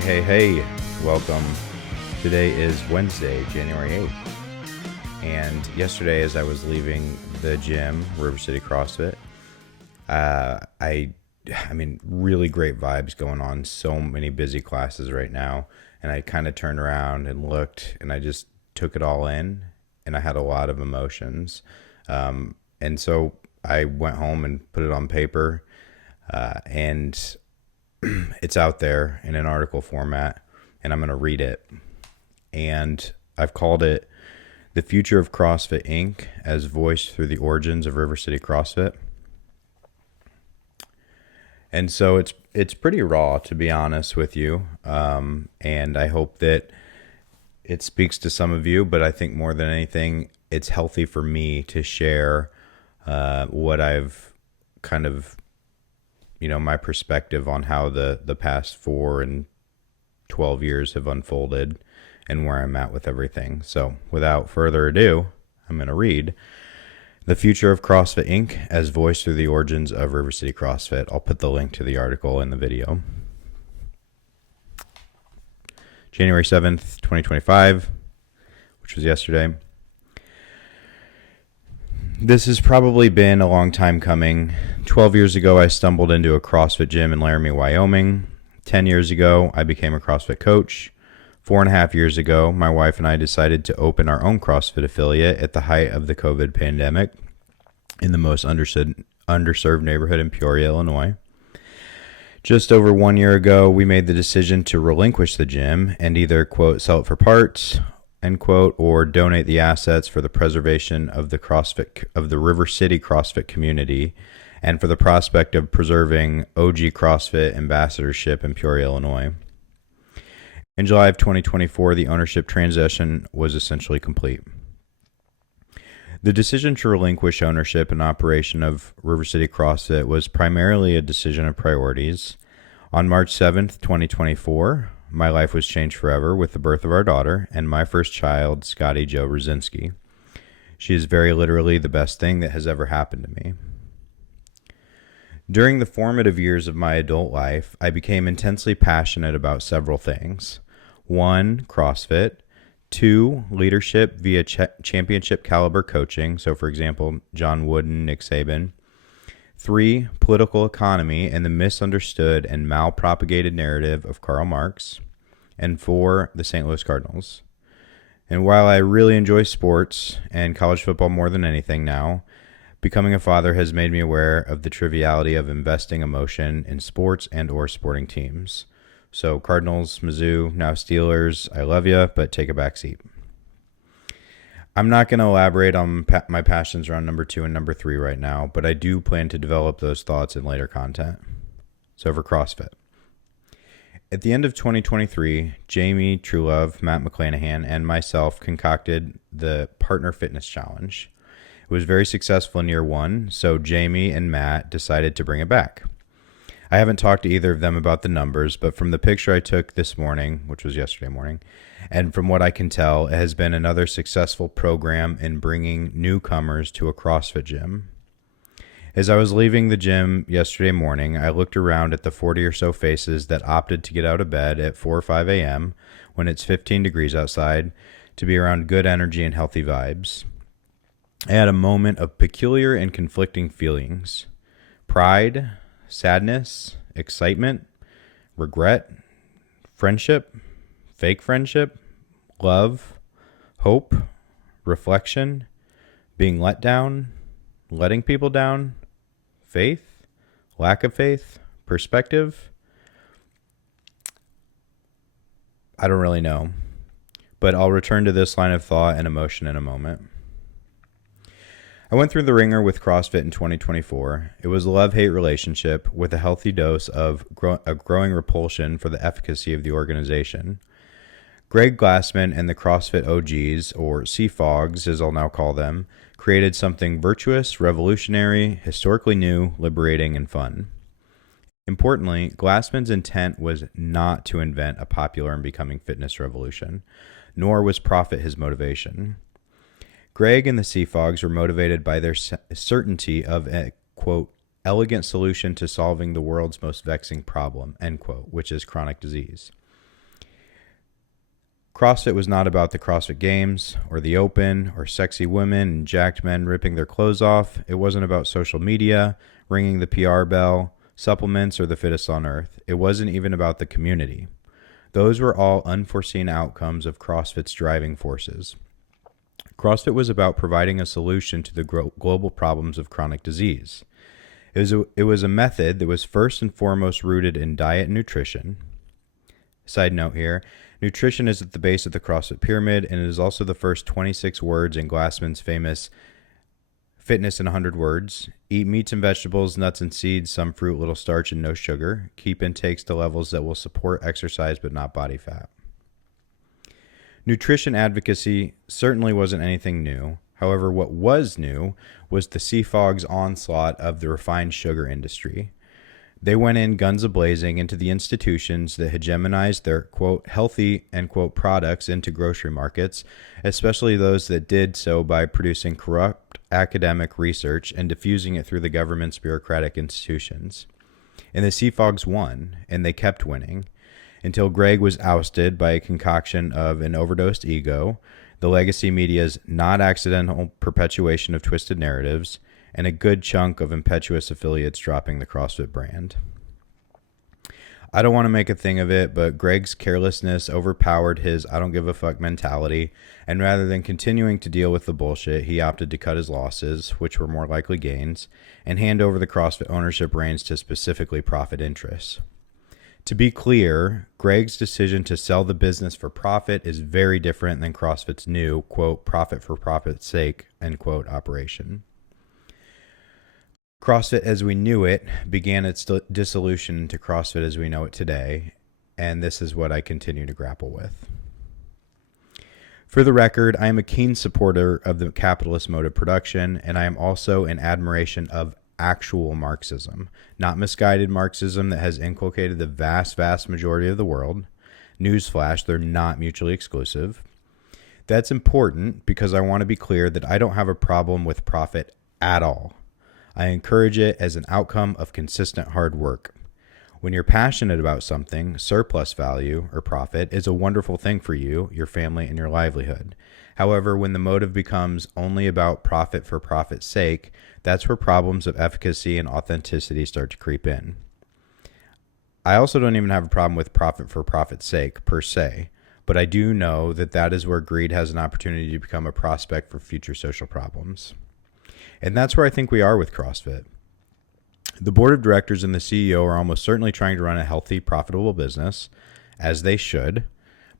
Hey, welcome. Today is Wednesday, January 8th. And yesterday, as I was leaving the gym, River City CrossFit, I mean, really great vibes going on. So many busy classes right now. And I kind of turned around and looked, and I just took it all in. And I had a lot of emotions. And so I went home and put it on paper. And it's out there in an article format, and I'm going to read it. And I've called it The Future of CrossFit Inc. as voiced through the origins of River City CrossFit. And so it's pretty raw, to be honest with you. And I hope that it speaks to some of you, but I think more than anything, it's healthy for me to share what I've kind of, my perspective on how the past 4 and 12 years have unfolded and where I'm at with everything. So without further ado, I'm going to read The Future of CrossFit Inc. as voiced through the origins of River City CrossFit. I'll put the link to the article in the video. January 7th, 2025, which was yesterday. This has probably been a long time coming. 12 years ago, I stumbled into a CrossFit gym in Laramie, Wyoming. 10 years ago, I became a CrossFit coach. 4.5 years ago, my wife and I decided to open our own CrossFit affiliate at the height of the COVID pandemic in the most underserved neighborhood in Peoria, Illinois. Just over 1 year ago, we made the decision to relinquish the gym and either, quote, sell it for parts, end quote, or donate the assets for the preservation of the River City CrossFit community and for the prospect of preserving OG CrossFit ambassadorship in Peoria, Illinois. In July of 2024, the ownership transition was essentially complete. The decision to relinquish ownership and operation of River City CrossFit was primarily a decision of priorities. On March 7th, 2024, my life was changed forever with the birth of our daughter and my first child, Scotty Joe Rosinski. She is very literally the best thing that has ever happened to me. During the formative years of my adult life, I became intensely passionate about several things. 1, CrossFit. 2, leadership via championship caliber coaching. So, for example, John Wooden, Nick Saban. 3, political economy and the misunderstood and malpropagated narrative of Karl Marx. And 4, the St. Louis Cardinals. And while I really enjoy sports and college football more than anything now, becoming a father has made me aware of the triviality of investing emotion in sports and or sporting teams. So Cardinals, Mizzou, now Steelers, I love you, but take a back seat. I'm not going to elaborate on my passions around number 2 and number 3 right now, but I do plan to develop those thoughts in later content. So for CrossFit. At the end of 2023, Jamie Truelove, Matt McClanahan, and myself concocted the Partner Fitness Challenge. It was very successful in year 1, so Jamie and Matt decided to bring it back. I haven't talked to either of them about the numbers, but from the picture I took this morning, which was yesterday morning, and from what I can tell, it has been another successful program in bringing newcomers to a CrossFit gym. As I was leaving the gym yesterday morning, I looked around at the 40 or so faces that opted to get out of bed at 4 or 5 a.m. when it's 15 degrees outside to be around good energy and healthy vibes. I had a moment of peculiar and conflicting feelings. Pride, sadness, excitement, regret, friendship, fake friendship, love, hope, reflection, being let down, letting people down, faith, lack of faith, perspective. I don't really know, but I'll return to this line of thought and emotion in a moment. I went through the ringer with CrossFit in 2024. It was a love-hate relationship with a healthy dose of a growing repulsion for the efficacy of the organization. Greg Glassman and the CrossFit OGs, or CFOGs as I'll now call them, created something virtuous, revolutionary, historically new, liberating, and fun. Importantly, Glassman's intent was not to invent a popular and becoming fitness revolution, nor was profit his motivation. Greg and the CFOGs were motivated by their certainty of a, quote, elegant solution to solving the world's most vexing problem, end quote, which is chronic disease. CrossFit was not about the CrossFit Games or the Open or sexy women and jacked men ripping their clothes off. It wasn't about social media, ringing the PR bell, supplements, or the fittest on earth. It wasn't even about the community. Those were all unforeseen outcomes of CrossFit's driving forces. CrossFit was about providing a solution to the global problems of chronic disease. It was a method that was first and foremost rooted in diet and nutrition. Side note here, nutrition is at the base of the CrossFit pyramid, and it is also the first 26 words in Glassman's famous Fitness in 100 Words. Eat meats and vegetables, nuts and seeds, some fruit, little starch, and no sugar. Keep intakes to levels that will support exercise but not body fat. Nutrition advocacy certainly wasn't anything new. However, what was new was the CFOG's onslaught of the refined sugar industry. They went in guns a-blazing into the institutions that hegemonized their, quote, healthy, end quote, products into grocery markets, especially those that did so by producing corrupt academic research and diffusing it through the government's bureaucratic institutions. And the CFOGs won, and they kept winning, until Greg was ousted by a concoction of an overdosed ego, the legacy media's not accidental perpetuation of twisted narratives, and a good chunk of impetuous affiliates dropping the CrossFit brand. I don't want to make a thing of it, but Greg's carelessness overpowered his I don't give a fuck mentality, and rather than continuing to deal with the bullshit, he opted to cut his losses, which were more likely gains, and hand over the CrossFit ownership reins to specifically profit interests. To be clear, Greg's decision to sell the business for profit is very different than CrossFit's new, quote, profit for profit's sake, end quote, operation. CrossFit as we knew it began its dissolution into CrossFit as we know it today, and this is what I continue to grapple with. For the record, I am a keen supporter of the capitalist mode of production, and I am also in admiration of actual Marxism, not misguided Marxism that has inculcated the vast majority of the world. Newsflash, they're not mutually exclusive. That's important because I want to be clear that I don't have a problem with profit at all. I encourage it as an outcome of consistent hard work. When you're passionate about something, surplus value or profit is a wonderful thing for you, your family, and your livelihood. However, when the motive becomes only about profit for profit's sake, that's where problems of efficacy and authenticity start to creep in. I also don't even have a problem with profit for profit's sake, per se, but I do know that that is where greed has an opportunity to become a prospect for future social problems. And that's where I think we are with CrossFit. The board of directors and the CEO are almost certainly trying to run a healthy, profitable business, as they should,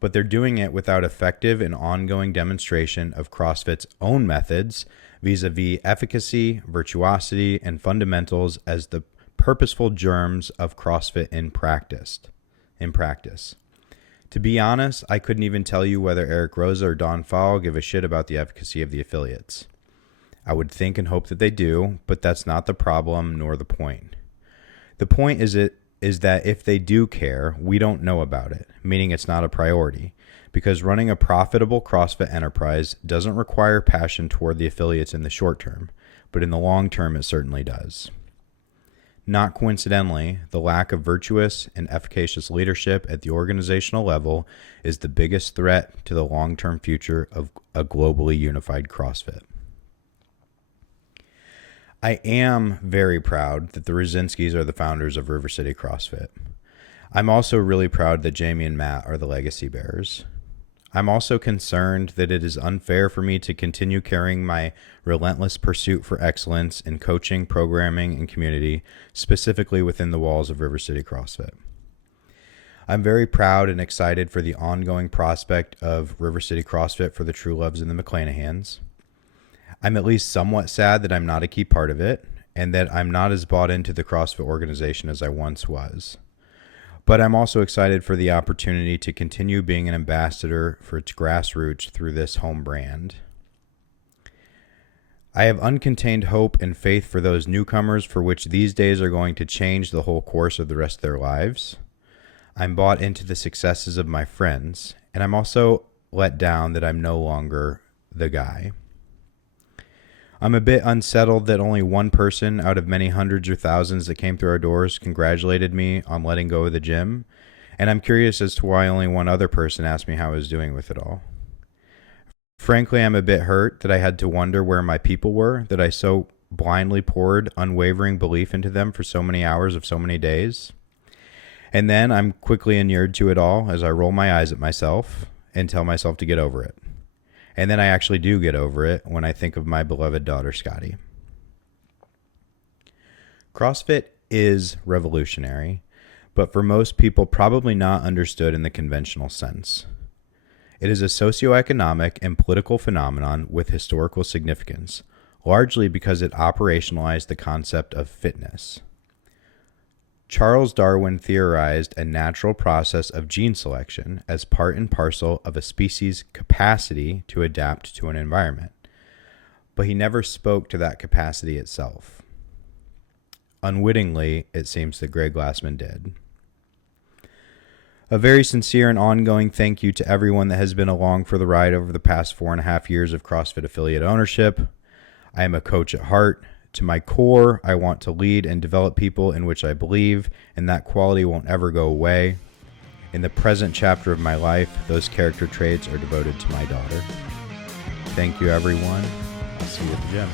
but they're doing it without effective and ongoing demonstration of CrossFit's own methods vis-a-vis efficacy, virtuosity, and fundamentals as the purposeful germs of CrossFit in practice. To be honest, I couldn't even tell you whether Eric Rosa or Don Fall give a shit about the efficacy of the affiliates. I would think and hope that they do, but that's not the problem nor the point. The point is that if they do care, we don't know about it, meaning it's not a priority, because running a profitable CrossFit enterprise doesn't require passion toward the affiliates in the short term, but in the long term it certainly does. Not coincidentally, the lack of virtuous and efficacious leadership at the organizational level is the biggest threat to the long-term future of a globally unified CrossFit. I am very proud that the Rosinskis are the founders of River City CrossFit. I'm also really proud that Jamie and Matt are the legacy bearers. I'm also concerned that it is unfair for me to continue carrying my relentless pursuit for excellence in coaching, programming, and community, specifically within the walls of River City CrossFit. I'm very proud and excited for the ongoing prospect of River City CrossFit for the True Loves and the McClanahans. I'm at least somewhat sad that I'm not a key part of it, and that I'm not as bought into the CrossFit organization as I once was. But I'm also excited for the opportunity to continue being an ambassador for its grassroots through this home brand. I have uncontained hope and faith for those newcomers for which these days are going to change the whole course of the rest of their lives. I'm bought into the successes of my friends, and I'm also let down that I'm no longer the guy. I'm a bit unsettled that only one person out of many hundreds or thousands that came through our doors congratulated me on letting go of the gym, And I'm curious as to why only one other person asked me how I was doing with it all. Frankly, I'm a bit hurt that I had to wonder where my people were, that I so blindly poured unwavering belief into them for so many hours of so many days. And then I'm quickly inured to it all as I roll my eyes at myself and tell myself to get over it. And then I actually do get over it when I think of my beloved daughter, Scotty. CrossFit is revolutionary, but for most people, probably not understood in the conventional sense. It is a socioeconomic and political phenomenon with historical significance, largely because it operationalized the concept of fitness. Charles Darwin theorized a natural process of gene selection as part and parcel of a species' capacity to adapt to an environment, but he never spoke to that capacity itself. Unwittingly, it seems that Greg Glassman did. A very sincere and ongoing thank you to everyone that has been along for the ride over the past 4.5 years of CrossFit affiliate ownership. I am a coach at heart. To my core, I want to lead and develop people in which I believe, and that quality won't ever go away. In the present chapter of my life, those character traits are devoted to my daughter. Thank you, everyone. I'll see you at the gym.